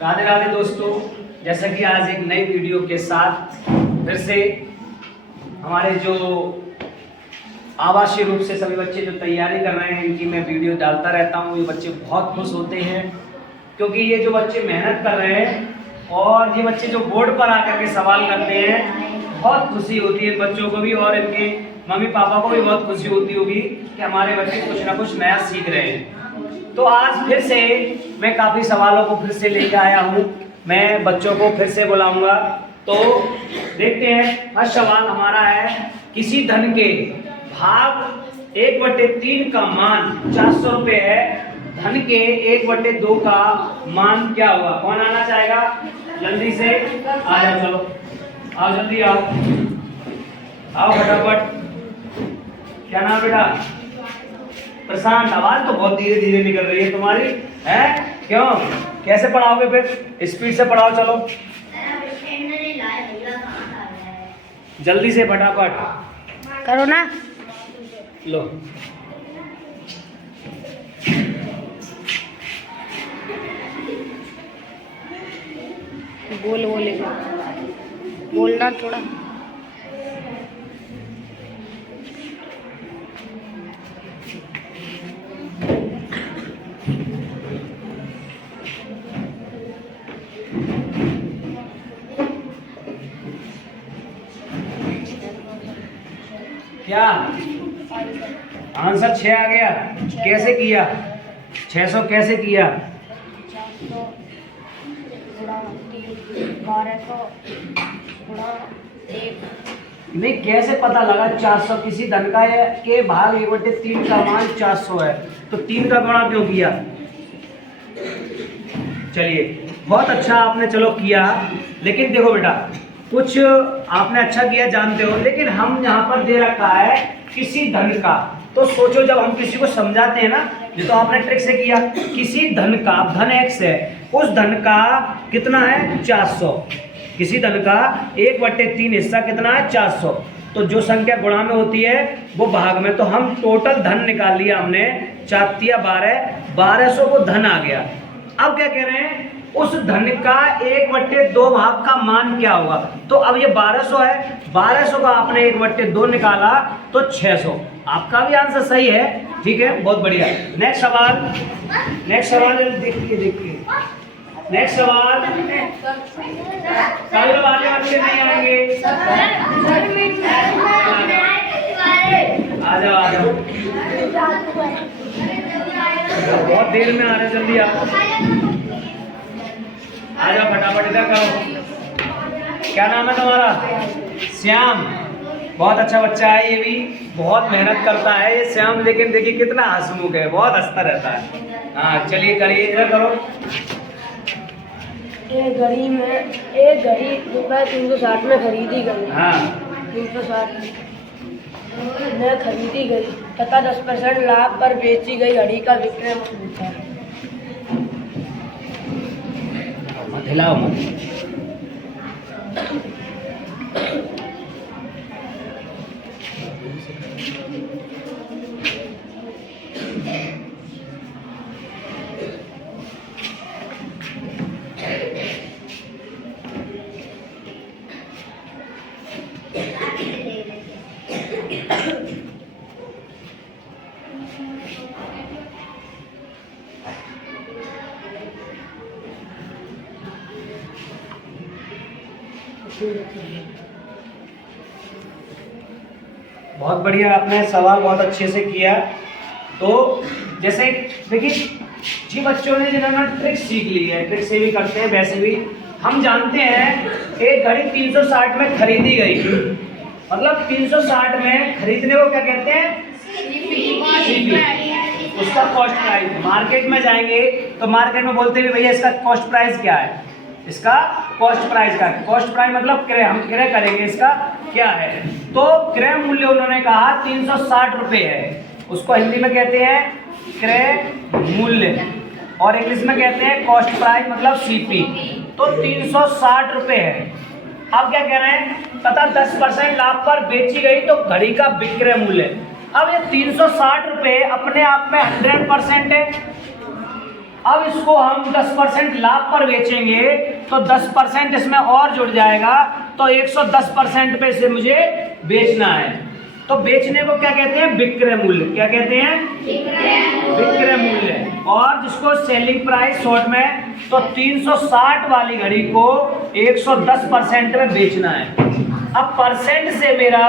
राधे राधे दोस्तों, जैसा कि आज एक नई वीडियो के साथ फिर से हमारे जो आवासीय रूप से सभी बच्चे जो तैयारी कर रहे हैं इनकी मैं वीडियो डालता रहता हूँ। ये बच्चे बहुत खुश होते हैं क्योंकि ये जो बच्चे मेहनत कर रहे हैं और ये बच्चे जो बोर्ड पर आकर के सवाल करते हैं, बहुत खुशी होती है इन बच्चों को भी और इनके मम्मी पापा को भी बहुत खुशी होती होगी कि हमारे बच्चे कुछ ना कुछ नया सीख रहे हैं। तो आज फिर से मैं काफ़ी सवालों को फिर से लेकर आया हूँ। मैं बच्चों को फिर से बुलाऊंगा। तो देखते हैं, फर्स्ट सवाल हमारा है, किसी धन के भाग 1/3 का मान 400 रुपये है, धन के 1/2 का मान क्या होगा? कौन आना चाहेगा? जल्दी से आ जाओ, चलो आओ, जल्दी आओ, आओ फटाफट। क्या नाम बेटा? प्रशांत। आवाज तो बहुत धीरे धीरे निकल रही है तुम्हारी, है क्यों? कैसे पढ़ाओगे फिर? स्पीड से पढ़ाओ, चलो जल्दी से फटाफट करो ना। लो बोलना थोड़ा। क्या आंसर 6 आ गया? कैसे किया? 600 कैसे किया? 1200 नहीं, कैसे पता लगा 400? किसी धन का के भाग 1/3 का मान 400 है, तो 3 का गुणा क्यों किया? चलिए, बहुत अच्छा आपने चलो किया। लेकिन देखो बेटा, कुछ आपने अच्छा किया जानते हो, लेकिन हम यहाँ पर दे रखा है किसी धन का। तो सोचो, जब हम किसी को समझाते हैं ना, ये तो आपने ट्रिक से किया, किसी धन का, धन x है, उस धन का कितना है? 400। किसी धन का 1/3 हिस्सा कितना है? 400। तो जो संख्या गुणा में होती है वो भाग में। तो हम टोटल धन निकाल लिया हमने, 4 × 12, 1200 को धन आ गया। अब क्या कह रहे हैं? उस धन का 1/2 भाग का मान क्या होगा? तो अब ये 1200 है, 1200 का आपने 1/2 निकाला तो 600। आपका भी आंसर सही है, ठीक है, बहुत बढ़िया। नेक्स्ट सवाल देखिए। नेक्स्ट सवाल, कल वाले बच्चे नहीं आएंगे, आ जाओ। बहुत देर में आ रहे, जल्दी आओ, आ जाओ फटाफट, इधर करो। क्या नाम है तुम्हारा? श्याम। बहुत अच्छा बच्चा है, ये भी बहुत मेहनत करता है ये श्याम, लेकिन देखिए कितना हंसमुख है, बहुत हंसता रहता है। हाँ चलिए करिए, इधर करो। एक घड़ी रुपये 360 में खरीदी गई। हाँ 360 में खरीदी गई तथा 10% लाभ पर बेची गई घड़ी का विक्रय मूल्य है। हिलाओ मत। बहुत बढ़िया, आपने सवाल बहुत अच्छे से किया। तो जैसे देखिए, जी बच्चों ने जिन्होंने ट्रिक सीख ली है, ट्रिक से भी करते हैं, वैसे भी हम जानते हैं एक घड़ी 360 में खरीदी गई, मतलब 360 में खरीदने को क्या कहते हैं? सीपी। उसका कॉस्ट प्राइस। मार्केट में जाएंगे तो मार्केट में बोलते हैं भैया इसका कॉस्ट प्राइस क्या है? इसका कॉस्ट प्राइस का, कॉस्ट प्राइस मतलब क्रय, हम क्रय करेंगे, इसका क्या है? तो क्रय मूल्य उन्होंने कहा 360 रुपये है। उसको हिंदी में कहते हैं क्रय मूल्य और इंग्लिश में कहते हैं कॉस्ट प्राइस मतलब सीपी। तो 360 रुपये है। अब क्या कह रहे हैं? तथा 10% लाभ पर बेची गई तो घड़ी का विक्रय मूल्य। अब ये 360 रुपये अपने आप में 100% है। अब इसको हम 10% लाभ पर बेचेंगे तो 10% इसमें और जुड़ जाएगा, तो 110% पे इसे मुझे बेचना है। तो बेचने को क्या कहते हैं? विक्रय मूल्य। क्या कहते हैं? विक्रय मूल्य। और जिसको सेलिंग प्राइस शॉर्ट में, तो 360 वाली घड़ी को 110% में बेचना है। अब परसेंट से मेरा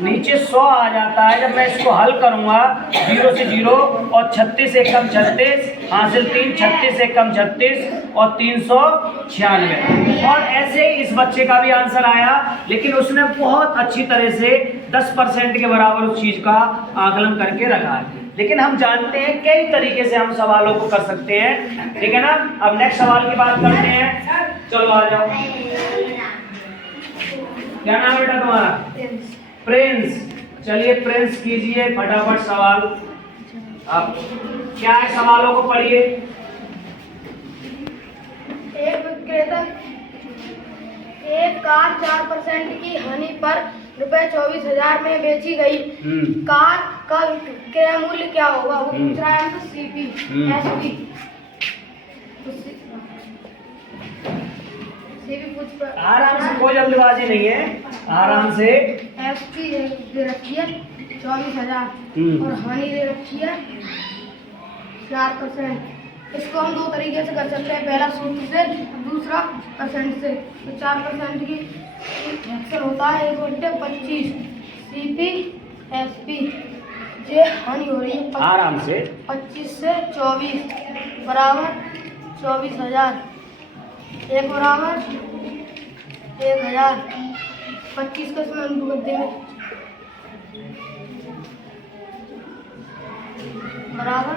नीचे 100 आ जाता है। जब मैं इसको हल करूंगा 0 से 0 और 36 से कम 36 हासिल 3, 36 से कम 36 और 396। और ऐसे ही इस बच्चे का भी आंसर आया, लेकिन उसने बहुत अच्छी तरह से 10% के बराबर उस चीज का आकलन करके रखा है। लेकिन हम जानते हैं कई तरीके से हम सवालों को कर सकते हैं, ठीक है ना। अब नेक्स्ट सवाल की बात करते हैं। चलो आ जाओ। क्या नाम बेटा तुम्हारा? प्रिंस। चलिए प्रिंस कीजिए फटाफट सवाल। अब क्या है, सवालों को पढ़िए। एक विक्रेता एक कार 4% की हानि पर रुपए 24,000 में बेची गई। कार का विक्रय मूल्य क्या होगा? वो पूछ रहा है हमसे। सीपी एसपी आराम से, कोई जल्दबाजी नहीं है, आराम से। एसपी दे रखी है 24,000 और हानि दे रखी है 4%। इसको हम दो तरीके से कर सकते हैं, पहला सूत्र से, दूसरा परसेंट से। तो 4% की एक्शन होता है 1/25 सीपी एसपी। ये हानि हो रही है आराम से 25 से 24 बराबर 24,000। एक बराबर 1,000। 25 का इसमें अंडू कर देंगे बराबर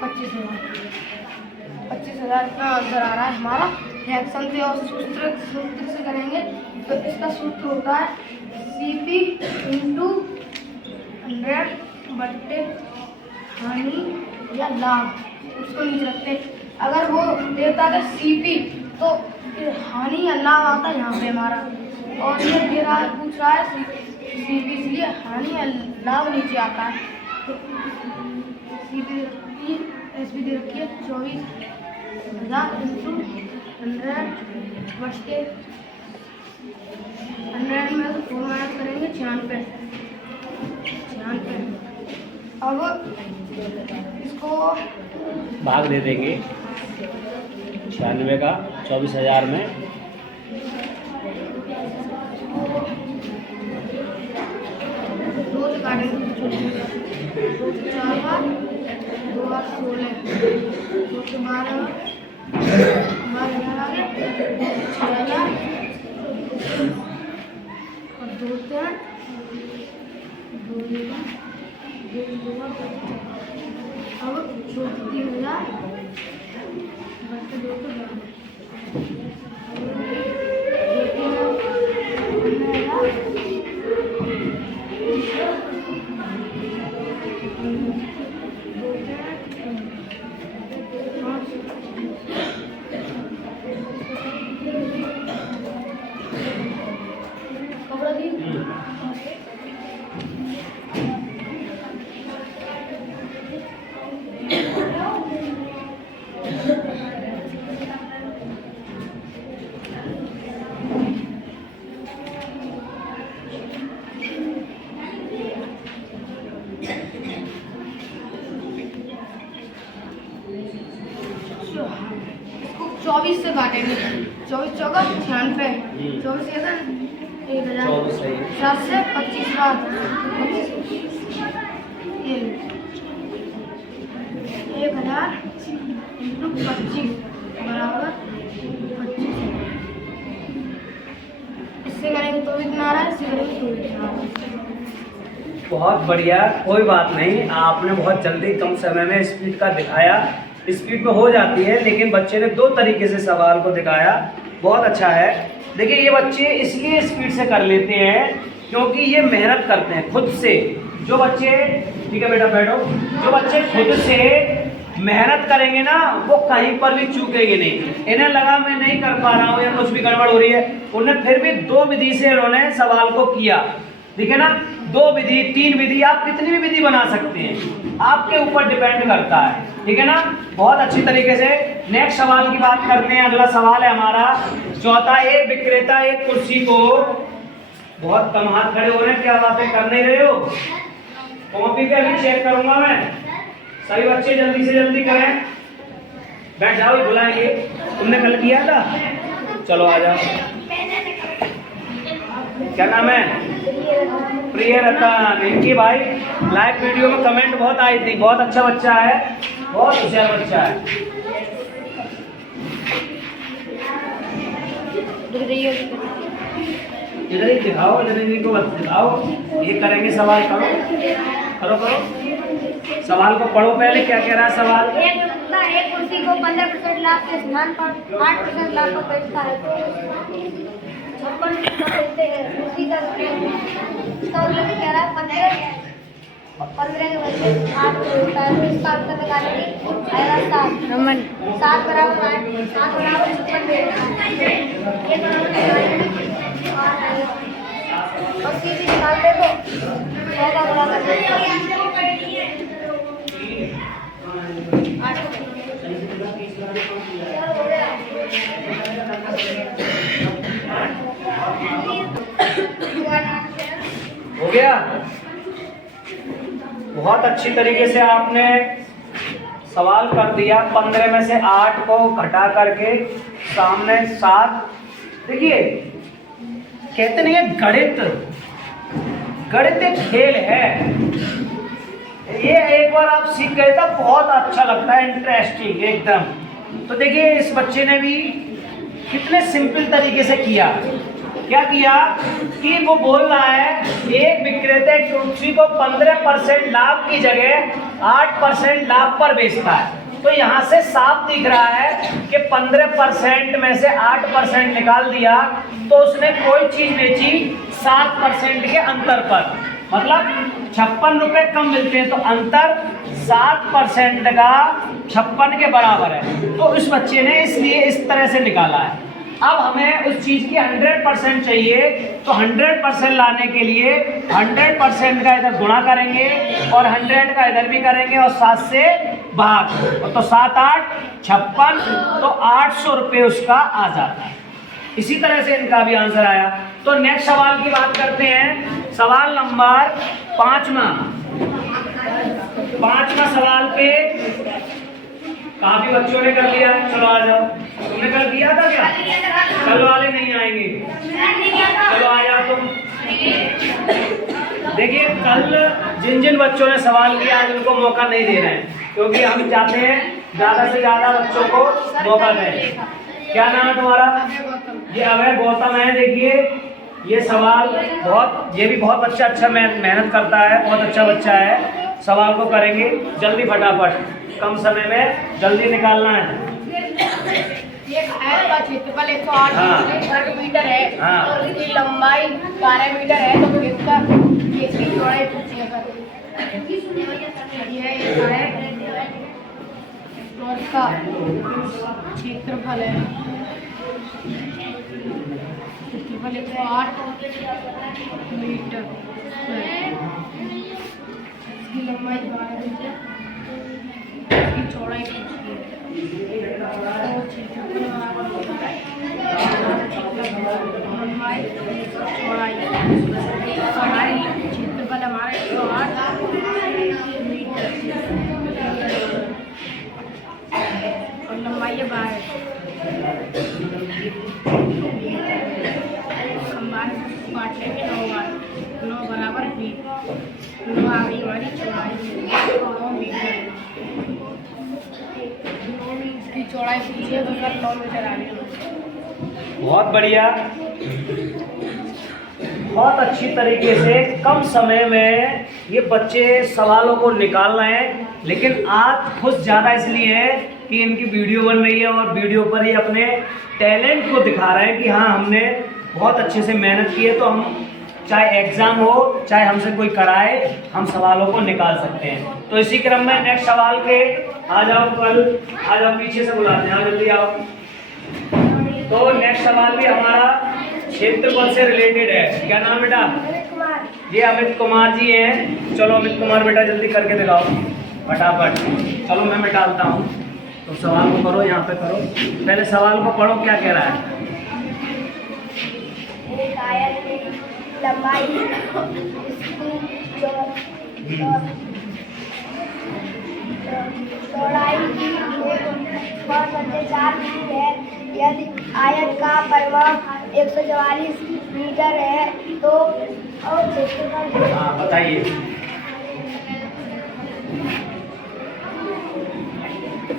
25,000। 25,000 का आंसर आ रहा है हमारा। रिएक्शन से और सूत्र से करेंगे तो इसका सूत्र होता है सीपी इंटू 100 बट्टे हानि या लाभ। उसको नीचे रखते। अगर वो देता है सीपी तो हानि या लाभ आता है यहाँ पे हमारा, और ये दे रहा है, पूछ रहा है सीपी, इसलिए हानि या लाभ नीचे आता है। तो सीपी एसपी दे रखी है 24,000 इंटू 100 बट्टे 100 में तो 4 माइनस करेंगे 96। अब इसको भाग दे देंगे 96 का 24,000 में। दो से काटेंगे, 2 से 4 बार, 2 बार 16, 2 से 12 आ गया 6,000 और 2 से 2 अब 3,000 बच्चे 2 से 24 से काटेंगे। 24 चौका 96, 24 से 1,000, 7 से 25 बार 1,000 इंटू 25 बराबर 25। इससे करेंगे तो इतना आ रहा है, इससे करेंगे तो इतना आ रहा है। बहुत बढ़िया, कोई बात नहीं। आपने बहुत जल्दी कम समय में स्पीड का दिखाया। स्पीड में हो जाती है, लेकिन बच्चे ने 2 तरीके से सवाल को दिखाया, बहुत अच्छा है। देखिए ये बच्चे इसलिए स्पीड से कर लेते हैं क्योंकि ये मेहनत करते हैं खुद से। जो बच्चे, ठीक है बेटा बैठो, जो बच्चे खुद से मेहनत करेंगे ना वो कहीं पर भी चूकेंगे नहीं। इन्हें लगा मैं नहीं कर पा रहा हूँ या कुछ भी गड़बड़ हो रही है, उन्हें फिर भी 2 विधि से उन्होंने सवाल को किया, ठीक है ना। 2 विधि 3 विधि, आप कितनी भी विधि बना सकते हैं, आपके ऊपर डिपेंड करता है, ठीक है ना। बहुत अच्छी तरीके से नेक्स्ट सवाल की बात करते हैं। अगला सवाल है हमारा चौथा, एक विक्रेता एक कुर्सी को, बहुत कम हाथ खड़े हो रहे हैं, क्या बातें कर नहीं रहे हो, कॉपी पे अभी चेक करूंगा मैं, सभी बच्चे जल्दी से जल्दी करें, बैठ जाओ, बुलाएंगे, तुमने कल किया था, चलो आ जाओ। क्या नाम है? प्रिय रतन। इनकी भाई लाइव वीडियो में कमेंट बहुत आई थी, बहुत अच्छा बच्चा है, बहुत होशियार बच्चा है। इधर ही दिखाओ, इधर इनको दिखाओ, ये करेंगे सवाल, करो करो करो, सवाल को पढ़ो पहले, क्या कह रहा है सवाल। एक कुर्सी को 15% लाभ के स्थान पर 8% लाभ का बेचता है तो 56 कहते हैं कुर्सी का इसका मतलब कह रहा है 15 के बच्चे 8 होता है, तो इसका अंतर निकालेंगे आएगा 7 बराबर 8, 7 बराबर 56 और सीधी निकाल दे तो 100 का बराबर हो गया। बहुत अच्छी तरीके से आपने सवाल कर दिया। 15 में से 8 को घटा करके सामने 7, देखिए कहते नहीं है गणित, गणित एक खेल है, ये एक बार आप सीख गए तो बहुत अच्छा लगता है, इंटरेस्टिंग एकदम। तो देखिए इस बच्चे ने भी कितने सिंपल तरीके से किया, क्या किया कि वो बोल रहा है एक विक्रेता कुर्सी को 15% लाभ की जगह 8% लाभ पर बेचता है। तो यहाँ से साफ दिख रहा है कि 15% में से 8% निकाल दिया तो उसने कोई चीज बेची 7% के अंतर पर, मतलब 56 रुपए कम मिलते हैं, तो अंतर 7% का 56 के बराबर है। तो इस बच्चे ने इसलिए इस तरह से निकाला है। अब हमें उस चीज की 100% चाहिए, तो 100% लाने के लिए 100% का इधर गुणा करेंगे और 100 का इधर भी करेंगे और 7 से भाग, तो 7 8 56, तो 800 रुपये उसका आ जाता है। इसी तरह से इनका भी आंसर आया। तो नेक्स्ट सवाल की बात करते हैं, सवाल नंबर 5वां सवाल पे काफी बच्चों ने कर लिया, चलो आ जाओ। तुमने कल किया था क्या? कल वाले नहीं आएंगे, चलो आ जाओ तुम। देखिए कल जिन जिन बच्चों ने सवाल किया आज उनको मौका नहीं दे रहे हैं, क्योंकि हम चाहते हैं ज्यादा से ज्यादा बच्चों को मौका दें। क्या नाम है तुम्हारा? ये अभय गौतम है। देखिए ये सवाल ये भी बहुत अच्छा मेहनत करता है, बहुत अच्छा बच्चा है। सवाल को करेंगे जल्दी, फटाफट, कम समय में जल्दी निकालना है। ये का क्षेत्रफल 108 वर्ग मीटर है और इसकी लंबाई 12 मीटर है, तो इसकी चौड़ाई पूछिए सर। ये है और इसका क्षेत्रफल है 108 मीटर, इसकी लंबाई 12 मीटर, इसकी चौड़ाई पूछिए। क्षेत्रफल हमारे 108 मीटर और लंबाई 12। हम बांट लेंगे 9 बार, 9 बराबर 20, 9 आ गई हमारी चौड़ाई 9 मीटर। इसकी चौड़ाई पूछिए तो सर 9 मीटर आ गई। बहुत बढ़िया, बहुत अच्छी तरीके से कम समय में ये बच्चे सवालों को निकाल रहे हैं। लेकिन आज खुश ज़्यादा इसलिए है कि इनकी वीडियो बन रही है और वीडियो पर ही अपने टैलेंट को दिखा रहे हैं कि हाँ हमने बहुत अच्छे से मेहनत की है, तो हम चाहे एग्ज़ाम हो चाहे हमसे कोई कराए हम सवालों को निकाल सकते हैं। तो इसी क्रम में नेक्स्ट सवाल के आ जाओ, पीछे से बुलाते हैं, जल्दी आओ। तो नेक्स्ट सवाल भी हमारा क्षेत्रफल से रिलेटेड है। क्या नाम बेटा? ये अमित कुमार जी हैं। चलो अमित कुमार बेटा जल्दी करके दिखाओ फटाफट। चलो मैं मिटाता हूँ। तो सवाल को करो, यहाँ पे करो। पहले सवाल को पढ़ो, क्या कह रहा है। एक आयत की लंबाई इसकी चौड़ाई की 5/4 है। यदि आयत का परिमाप 144 मीटर है तो और क्षेत्रफल हाँ बताइए।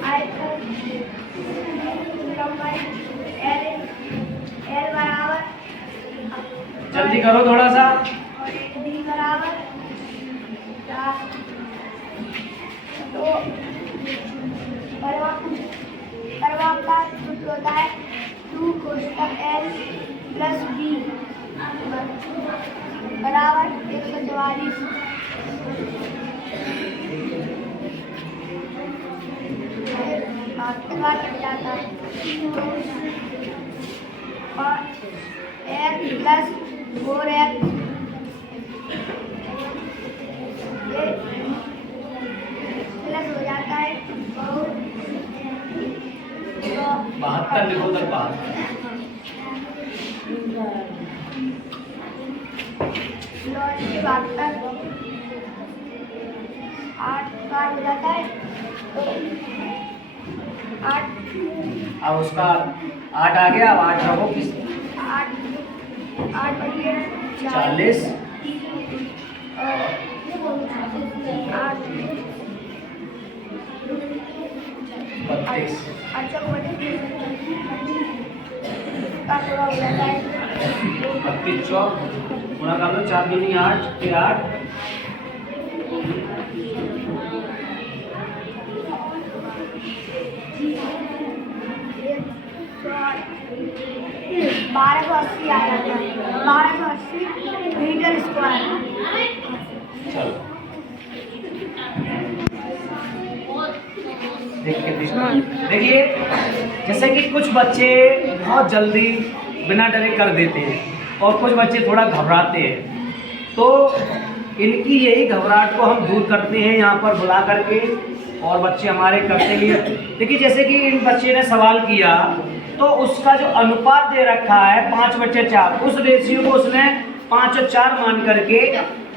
आयत लंबाई L बराबर, जल्दी करो थोड़ा सा। D बराबर 4। तो परिमाप का सूत्र होता है 2 कोष्ठक L प्लस B बराबर 144। आपके बाद लग जाता है 5x प्लस 4x ये प्लस हो जाता है 72 लिखो तक बात। 8 का हो जाता है तो 8 अब उसका 8 आ गया। अब 8 रखो किस 8 बटे 40 32 अच्छा बटे का थोड़ा हो जाता है 32 चौक गुणा कर लो। 4 दूनी 8 फिर 8 1280 आ जाता है 1280 मीटर स्क्वायर। चलो देखिए जैसे कि कुछ बच्चे बहुत जल्दी बिना डरे कर देते हैं और कुछ बच्चे थोड़ा घबराते हैं। तो इनकी यही घबराहट को हम दूर करते हैं यहाँ पर बुला करके, और बच्चे हमारे करते लिए। देखिए जैसे कि इन बच्चे ने सवाल किया तो उसका जो अनुपात दे रखा है 5/4, उस रेशियो को उसने 5 और 4 मान करके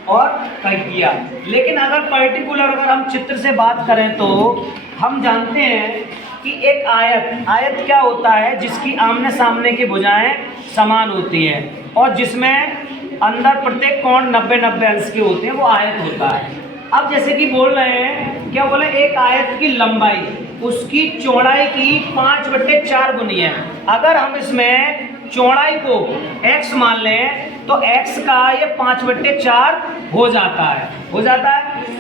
और तय किया। लेकिन अगर पर्टिकुलर अगर हम चित्र से बात करें तो हम जानते हैं कि एक आयत क्या होता है, जिसकी आमने सामने की भुजाएं समान होती हैं और जिसमें अंदर प्रत्येक कोण 90-90 अंश के होते हैं, वो आयत होता है। अब जैसे कि बोल रहे हैं, क्या बोले, एक आयत की लंबाई उसकी चौड़ाई की 5/4 गुनी है। अगर हम इसमें चौड़ाई को x मान लें तो x का ये 5/4 हो जाता है।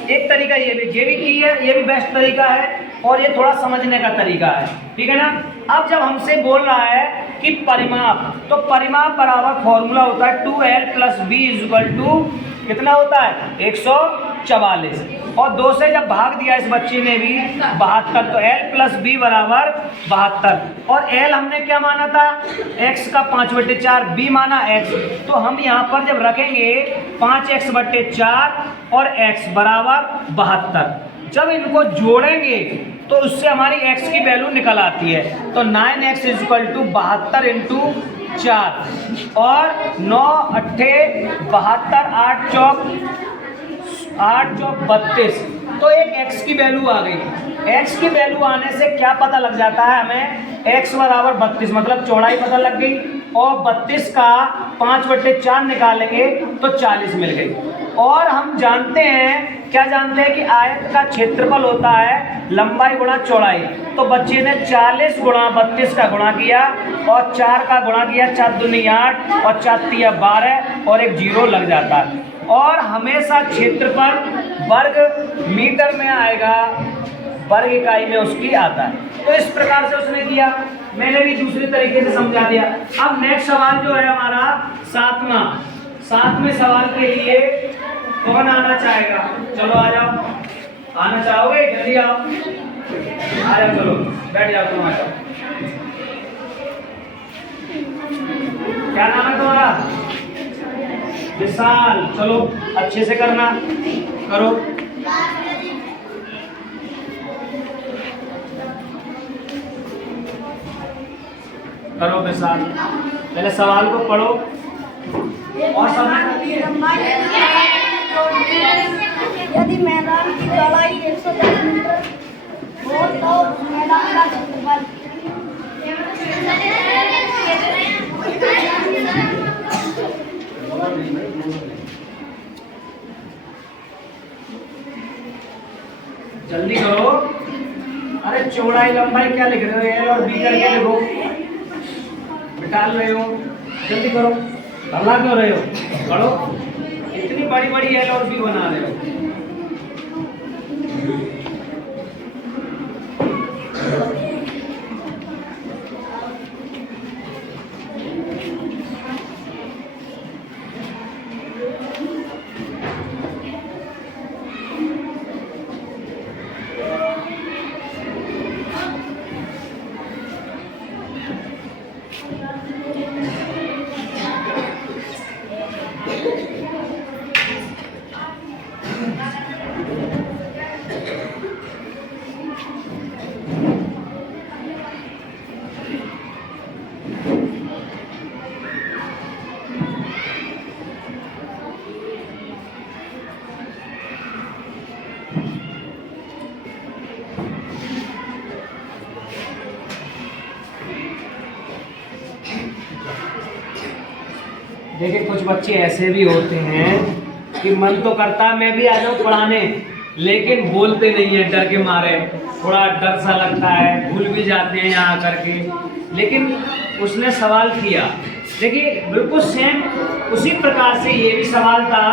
एक तरीका ये भी की है, ये भी बेस्ट तरीका है और ये थोड़ा समझने का तरीका है, ठीक है ना। अब जब हमसे बोल रहा है कि परिमाप, तो परिमाप बराबर फॉर्मूला होता है 2L + B = कितना होता है 144, और 2 से जब भाग दिया इस बच्ची ने भी 72, तो L + B = 72। और L हमने क्या माना था, x का 5/4, B माना x। तो हम यहाँ पर जब रखेंगे 5x/4 और x बराबर 72, जब इनको जोड़ेंगे तो उससे हमारी x की वैल्यू निकल आती है। तो 9x = 72 × 4 और 9 8 72, 8 चौक 32। तो एक x की वैल्यू आ गई। x की वैल्यू आने से क्या पता लग जाता है हमें, x बराबर 32, मतलब चौड़ाई पता लग गई, और 32 का 5/4 निकालेंगे तो 40 मिल गई। और हम जानते हैं, क्या जानते हैं कि आयत का क्षेत्रफल होता है लंबाई गुणा चौड़ाई। तो बच्चे ने 40 गुणा 32 का गुणा किया और 4 का गुणा किया, 4 दूनी 8 और 4 तिया 12 और एक 0 लग जाता है। और हमेशा क्षेत्रफल वर्ग मीटर में आएगा, वर्ग इकाई में उसकी आता है। तो इस प्रकार से उसने किया, मैंने भी दूसरे तरीके से समझा दिया। अब नेक्स्ट सवाल जो है हमारा 7वें सवाल के लिए कौन आना चाहेगा? चलो आ जाओ, आना चाहोगे? जल्दी आओ, आ जाओ, चलो बैठ जाओ, तुम आ जाओ। क्या नाम है तुम्हारा? विशाल, चलो अच्छे से करना, करो। करो विशाल, पहले सवाल को पढ़ो और यदि मैदान की चौड़ाई 110 मीटर हो तो मैदान का क्षेत्रफल। जल्दी करो। अरे चौड़ाई लंबाई क्या लिख रहे हो? एल और बी करके लिखो, निकाल रहे हो, जल्दी करो। भला क्यों रहे हो? पढ़ो। इतनी बड़ी बड़ी एल और बी बना रहे हो। देखिए कुछ बच्चे ऐसे भी होते हैं कि मन तो करता है मैं भी आ जाऊँ पढ़ाने, लेकिन बोलते नहीं है डर के मारे, थोड़ा डर सा लगता है, भूल भी जाते हैं यहाँ करके। लेकिन उसने सवाल किया, देखिए बिल्कुल सेम उसी प्रकार से ये भी सवाल था।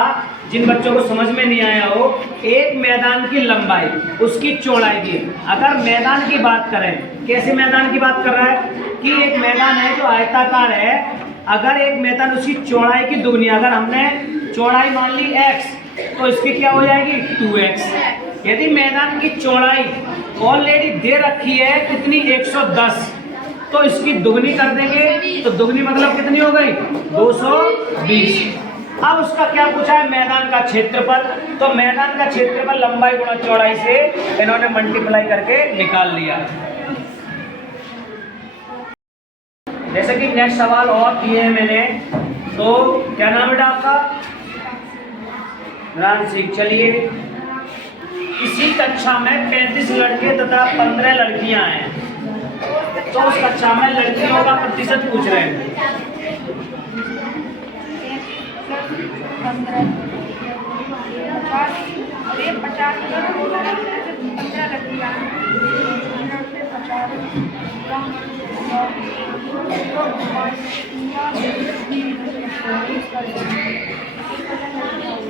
जिन बच्चों को समझ में नहीं आया हो, एक मैदान की लंबाई उसकी चौड़ाई की, अगर मैदान की बात करें, कैसे मैदान की बात कर रहा है कि एक मैदान है जो आयताकार है, अगर एक मैदान उसकी चौड़ाई की दुगनी, अगर हमने चौड़ाई मान ली x तो इसकी क्या हो जाएगी 2x। यदि मैदान की चौड़ाई ऑलरेडी दे रखी है कितनी 110, तो इसकी दुगनी कर देंगे, तो दुगनी मतलब कितनी हो गई 220। अब उसका क्या पूछा है मैदान का क्षेत्रफल, तो मैदान का क्षेत्रफल लंबाई गुणा चौड़ाई से इन्होंने मल्टीप्लाई करके निकाल लिया। जैसे कि नेक्स्ट सवाल और किए हैं मैंने, तो क्या नाम है आपका? रान सिंह। चलिए, इसी कक्षा में 35 लड़के तथा 15 लड़कियां हैं, तो उस कक्षा में लड़कियों का प्रतिशत पूछ रहे हैं। 50।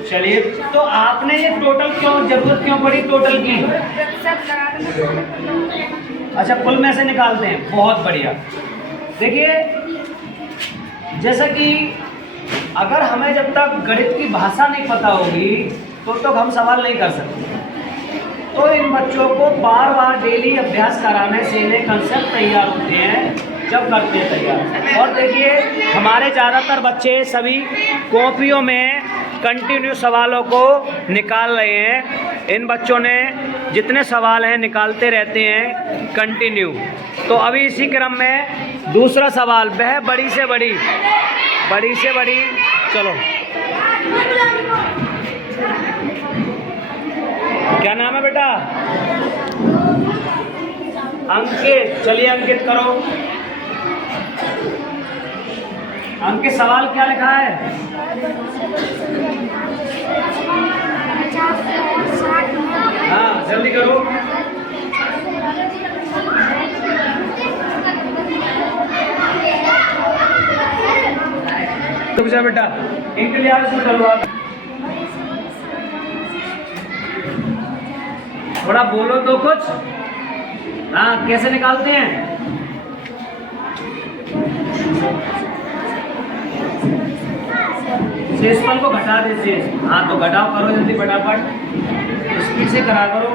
चलिए, तो आपने ये टोटल क्यों जरूरत क्यों पड़ी टोटल की? अच्छा, कुल में से निकालते हैं, बहुत बढ़िया। देखिए, जैसा कि अगर हमें जब तक गणित की भाषा नहीं पता होगी तो हम सवाल नहीं कर सकते। तो इन बच्चों को बार बार डेली अभ्यास कराने से इन्हें कंसेप्ट तैयार होते हैं जब करते हैं तैयार। और देखिए, हमारे ज़्यादातर बच्चे सभी कॉपियों में कंटिन्यू सवालों को निकाल रहे हैं। इन बच्चों ने जितने सवाल हैं निकालते रहते हैं कंटिन्यू। तो अभी इसी क्रम में दूसरा सवाल, वह बड़ी से बड़ी, चलो क्या नाम है बेटा? अंकित। चलिए अंकित करो। अंकित सवाल क्या लिखा है? 50। हाँ जल्दी करो। रुक जा बेटा, इनके लिए आप इसमें डलवा, थोड़ा बोलो तो कुछ। हाँ, कैसे निकालते हैं? शेषफल को घटा देते हैं। हाँ तो घटाओ, करो जल्दी फटाफट, स्पीड से करा करो।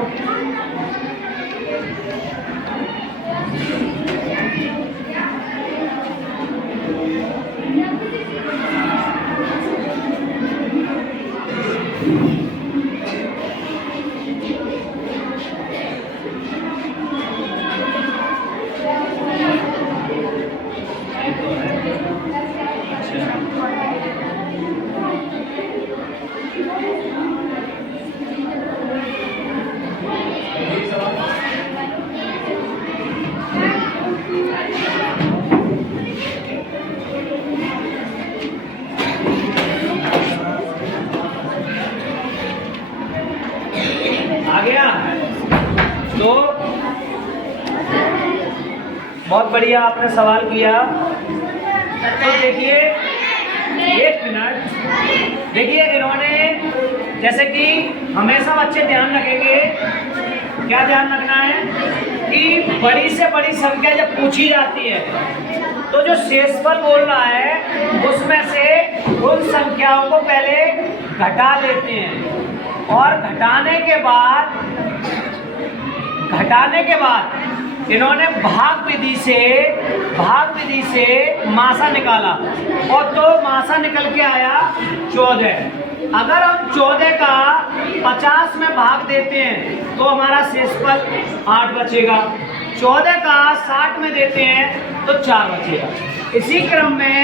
बढ़िया आपने सवाल किया। तो देखिए, एक मिनट, देखिए इन्होंने जैसे कि हमेशा बच्चे ध्यान रखेंगे, क्या ध्यान रखना है कि बड़ी से बड़ी संख्या जब पूछी जाती है तो जो शेषफल बोल रहा है उसमें से उन संख्याओं को पहले घटा लेते हैं और घटाने के बाद इन्होंने भाग विधि से मासा निकाला और तो मासा निकल के आया 14। अगर हम 14 का 50 में भाग देते हैं तो हमारा शेषफल 8 बचेगा। 14 का 60 में देते हैं तो 4 बचेगा। इसी क्रम में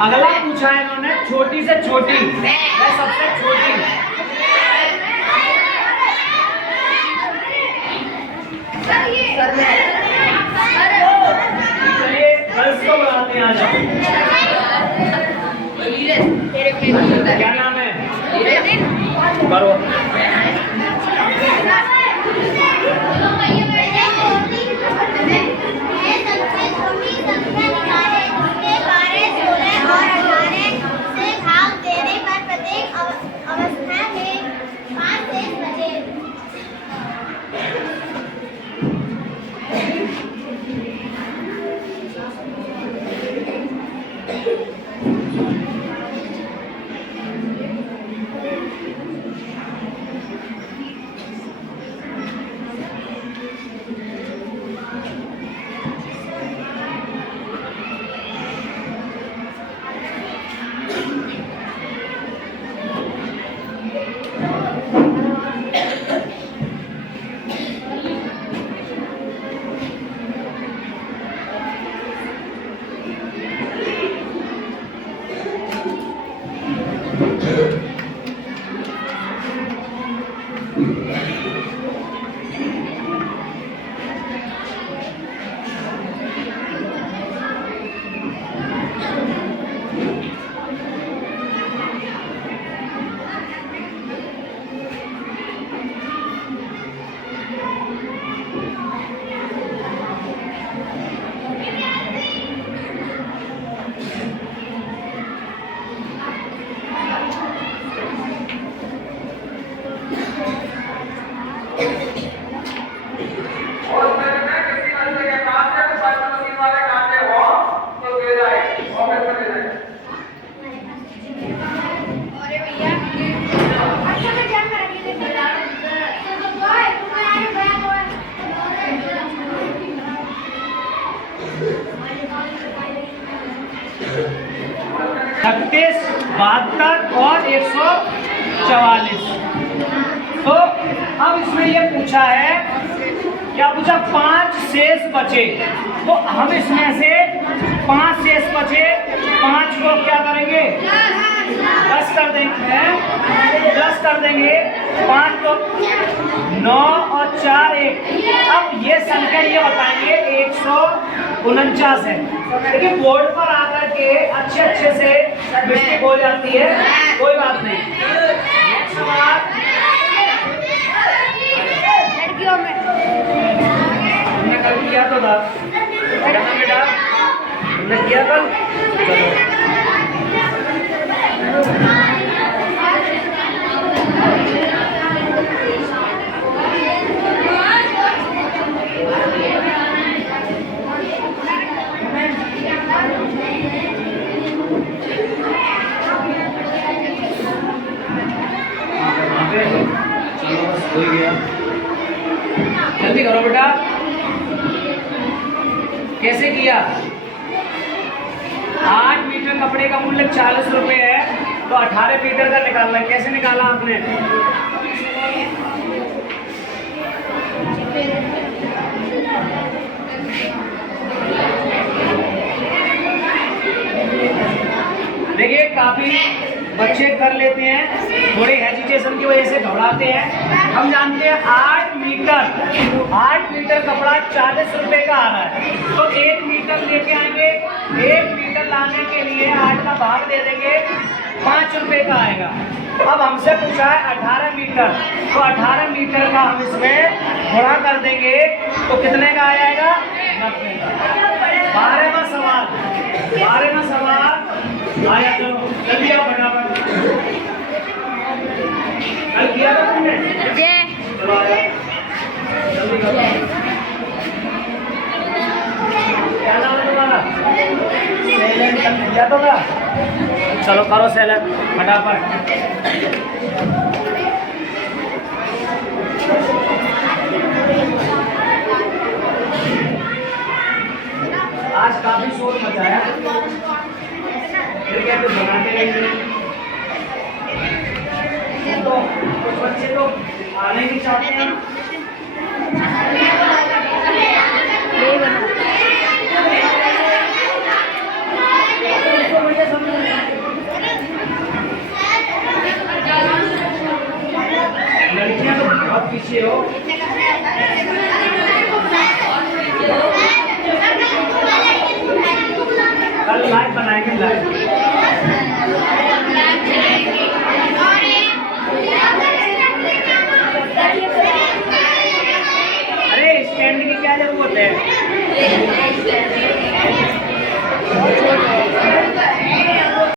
अगला पूछा है इन्होंने छोटी से छोटी, सबसे छोटी। चलिए गर्ल्स को बुलाते हैं। आज क्या नाम है? करो। छत्तीस, 72 और 144। तो अब इसमें ये पूछा है, क्या पूछा? 5 शेष बचे। तो हम इसमें से 5 शेष बचे, 5 को क्या करेंगे? 10 कर देंगे, 10 कर देंगे। 5 को 9 और 4 1। अब ये संख्या ये बताएंगे 149 है। देखिए बोर्ड पर आकर के अच्छे से मिस्टेक हो जाती है, कोई बात नहीं। नेक्स्ट सवाल, लड़कियों में हमने कल किया तो था बेटा, हमने किया कल। हो गया, जल्दी करो बेटा। कैसे किया? 8 मीटर कपड़े का मूल्य 40 रुपए है, तो 18 मीटर का निकालना है। कैसे निकाला आपने? देखिए काफी बच्चे कर लेते हैं, थोड़े हेजिटेशन की वजह से घबराते हैं। हम जानते हैं 8 मीटर कपड़ा 40 रुपए का आ रहा है, तो 1 मीटर लेके आएंगे। 1 मीटर लाने के लिए 8 का भाग दे देंगे, 5 रुपए का आएगा। अब हमसे पूछा है 18 मीटर, तो 18 मीटर का हम इसमें गुणा कर देंगे तो कितने का आ जाएगा? 90 का। 12वां सवाल, 12वां सवाल आया। चलो जल्दी आओ फटाफट। कल किया था तुमने? चलो आया जल्दी करो। क्या नाम है तुम्हारा? सैलन। कल किया तो क्या? चलो करो सैलन फटाफट। आज काफी शोर मचाया, फिर कहते बनाते रहेंगे। तो कुछ बच्चे तो आने नहीं चाहते हैं। लड़कियां तो बहुत पीछे हो। कल लाइव बनाएंगे, लाइव।